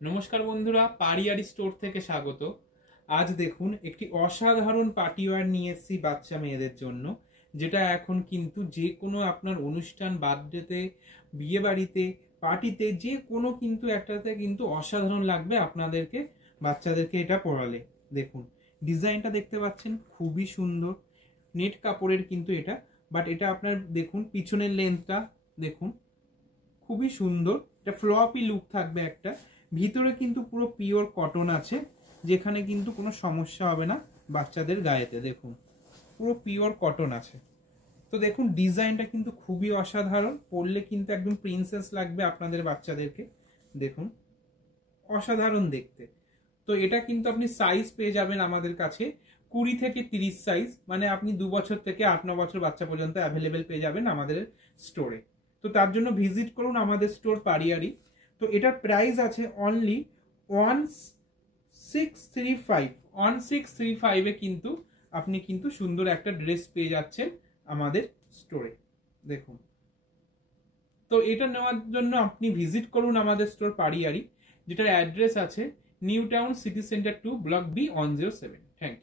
নমস্কার বন্ধুরা, পারিয়ারি স্টোর থেকে স্বাগত। আজ দেখুন একটি অসাধারণ পার্টিওয়্যার নিয়ে এসেছি বাচ্চা মেয়েদের জন্য, যেটা এখন কিন্তু যে কোনো আপনার অনুষ্ঠান, বার্থডেতে, বিয়ে বাড়িতে, পার্টিতে যে কোনো কিন্তু একটাতে কিন্তু অসাধারণ লাগবে আপনাদেরকে, বাচ্চাদেরকে এটা পরালে। দেখুন ডিজাইনটা দেখতে পাচ্ছেন, খুবই সুন্দর নেট কাপড়ের কিন্তু এটা। বাট এটা আপনার দেখুন পিছনের লেন্থটা দেখুন, খুবই সুন্দর। এটা ফ্লপি লুক থাকবে একটা, ভিতরে কিন্তু পুরো পিওর কটন আছে, যেখানে কিন্তু কোনো সমস্যা হবে না বাচ্চাদের গায়েতে। দেখুন পুরো পিওর কটন আছে। তো দেখুন ডিজাইনটা কিন্তু খুবই অসাধারণ, পরলে কিন্তু একদম প্রিন্সেস লাগবে আপনাদের বাচ্চাদেরকে। দেখুন অসাধারণ দেখতে। তো এটা কিন্তু আপনি সাইজ পেয়ে যাবেন আমাদের কাছে 20 থেকে 30 সাইজ, মানে আপনি 2 বছর থেকে 8-9 বছর বাচ্চা পর্যন্ত অ্যাভেলেবেল পেয়ে যাবেন আমাদের স্টোরে। তো তার জন্য ভিজিট করুন আমাদের স্টোর পারিয়ারি। তো এটার প্রাইস আছে অনলি 1635। 1635 এ কিন্তু আপনি কিন্তু সুন্দর একটা ড্রেস পেয়ে যাচ্ছেন আমাদের স্টোরে। দেখুন, তো এটা নেওয়ার জন্য আপনি ভিজিট করুন আমাদের স্টোর পারিয়ারি, যেটার অ্যাড্রেস আছে New Town City Centre 2 block B 107। Thank you.